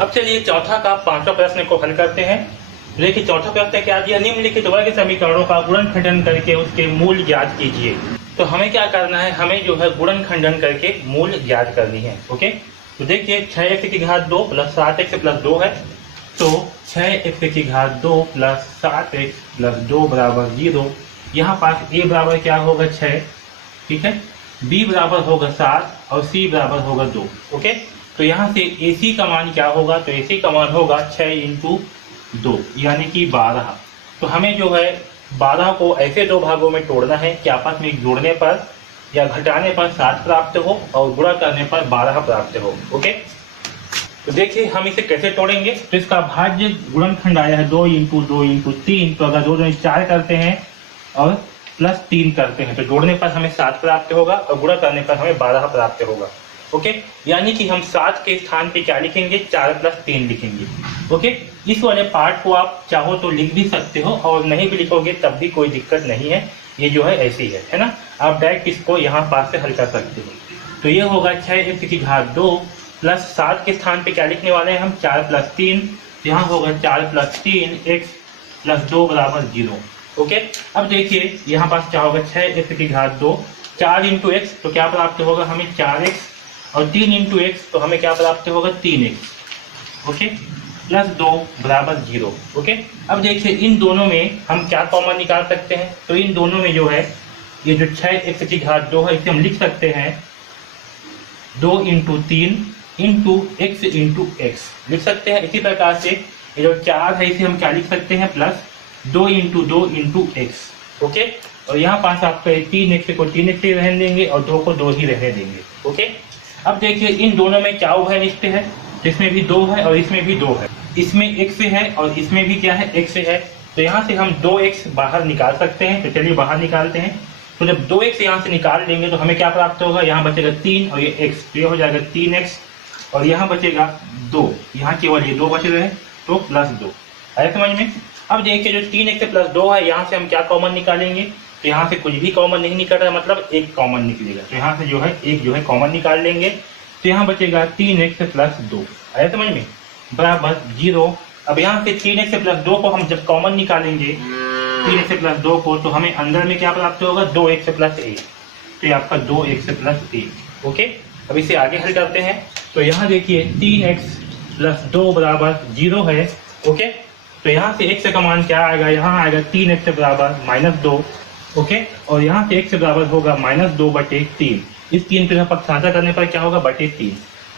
अब चलिए चौथा का पांचवा प्रश्न को हल करते हैं। देखिए चौथा प्रश्न क्या दिया, निम्नलिखित वर्ग समीकरणों का गुणनखंडन करके उसके मूल ज्ञात कीजिए। तो हमें क्या करना है, हमें जो है गुणनखंडन करके मूल ज्ञात करनी है। ओके, तो देखिए 6x की घात 2 प्लस 7x प्लस 2 है, तो 6x की घात 2 प्लस 7x प्लस 2 बराबर 0। यहाँ पास a बराबर क्या होगा 6, ठीक है, b बराबर होगा 7 और c बराबर होगा 2। ओके, तो यहाँ से AC का मान क्या होगा, तो AC का मान होगा 6 इंटू 2 यानी कि 12। तो हमें जो है 12 को ऐसे दो भागों में तोड़ना है कि आपस में जोड़ने पर या घटाने पर 7 प्राप्त हो और गुणा करने पर 12 प्राप्त हो। ओके, तो देखिए हम इसे कैसे तोड़ेंगे। तो इसका भाज्य गुणनखंड आया है 2 इंटू 2 इंटू 3, तो अगर 2 2 4 करते हैं और प्लस 3 करते हैं तो जोड़ने पर हमें 7 प्राप्त होगा और गुणा करने पर हमें 12 प्राप्त होगा। ओके, यानी कि हम 7 के स्थान पे क्या लिखेंगे, 4 प्लस 3 लिखेंगे। ओके, इस वाले पार्ट को आप चाहो तो लिख भी सकते हो और नहीं भी लिखोगे तब भी कोई दिक्कत नहीं है, ये जो है ऐसी है ना। आप डायरेक्ट इसको यहाँ पास से हल कर सकते हो। तो ये होगा 6x की घात 2 प्लस 7 के स्थान पे क्या लिखने वाले हैं हम, 4 प्लस 3, यहाँ होगा 4 प्लस 3 x प्लस 2 बराबर 0। ओके, अब देखिए यहाँ पास क्या होगा, 6x की घात 2, 4 इंटू एक्स तो क्या प्राप्त होगा हमें 4x और 3 इंटू एक्स तो हमें क्या प्राप्त होगा 3x। ओके, प्लस 2 बराबर 0। ओके, अब देखिए इन दोनों में हम क्या कॉमन निकाल सकते हैं, तो इन दोनों में जो है ये जो 6x की घात 2 है इसे हम लिख सकते हैं 2 into 3 into x into x लिख सकते हैं। इसी प्रकार से ये जो 4 है इसे हम क्या लिख सकते हैं, plus 2 into 2 into x. Okay, और यहाँ पास आपका 3x को 3x ही रहने देंगे और 2 को 2 ही रहने देंगे। ओके, अब देखिए इन दोनों में क्या उभयनिष्ठ है, इसमें भी 2 है और इसमें भी 2 है, इसमें x है और इसमें भी क्या है, x है। तो यहाँ से हम 2x बाहर निकाल सकते हैं, तो चलिए बाहर निकालते हैं। तो जब 2x यहाँ से निकाल लेंगे तो हमें क्या प्राप्त होगा, यहाँ बचेगा 3 और ये x, तो ये हो जाएगा 3x और यहाँ बचेगा 2, यहाँ केवल ये 2 बच रहे हैं तो प्लस 2। आया समझ में। अब देखिए जो 3x प्लस 2 है यहाँ से हम क्या कॉमन निकालेंगे, तो यहाँ से कुछ भी कॉमन नहीं निकल रहा है, मतलब एक कॉमन निकलेगा। तो यहाँ से जो है एक जो है कॉमन निकाल लेंगे, तो यहाँ बचेगा 3x प्लस 2। आया समझ में, बराबर 0। अब यहाँ से 3x प्लस 2 को हम जब कॉमन निकालेंगे 3x प्लस 2 को, तो हमें अंदर में क्या प्राप्त होगा, 2x प्लस 1, तो ये आपका 2x प्लस 1। ओके, अब इसे आगे हल करते हैं। तो यहाँ देखिए 3x प्लस 2 बराबर 0 है। ओके, तो यहाँ से x का मान क्या आएगा, यहाँ आएगा 3x बराबर -2। ओके, और यहाँ से x बराबर होगा -2/3। इस 3 पे पक्ष साझा करने पर क्या होगा, /3।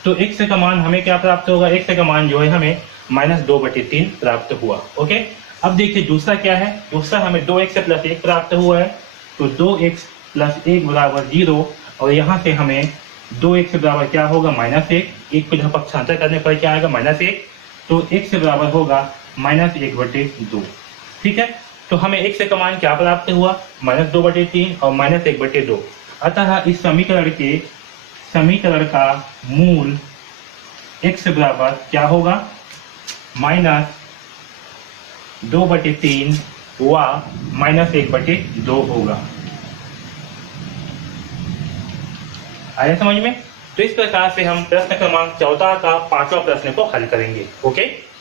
तो x का मान हमें क्या प्राप्त होगा, x का मान जो है हमें -2/3 प्राप्त हुआ। ओके, अब देखिए दूसरा क्या है, दूसरा हमें 2x प्लस 1 प्राप्त हुआ है, तो 2x प्लस 1 बराबर 0 और यहाँ से हमें 2x बराबर क्या होगा, -1। एक को जहाँ पक्ष साझा करने पर क्या आएगा, -1, तो x बराबर होगा -1/2। ठीक है, तो हमें x का मान क्या प्राप्त हुआ, -2/3 और -1/2। अतः इस समीकरण का मूल x बराबर क्या होगा, -2/3 व -1/2 होगा। आया समझ में। तो इस प्रकार से हम प्रश्न क्रमांक 14 का 5वां प्रश्न को हल करेंगे। ओके।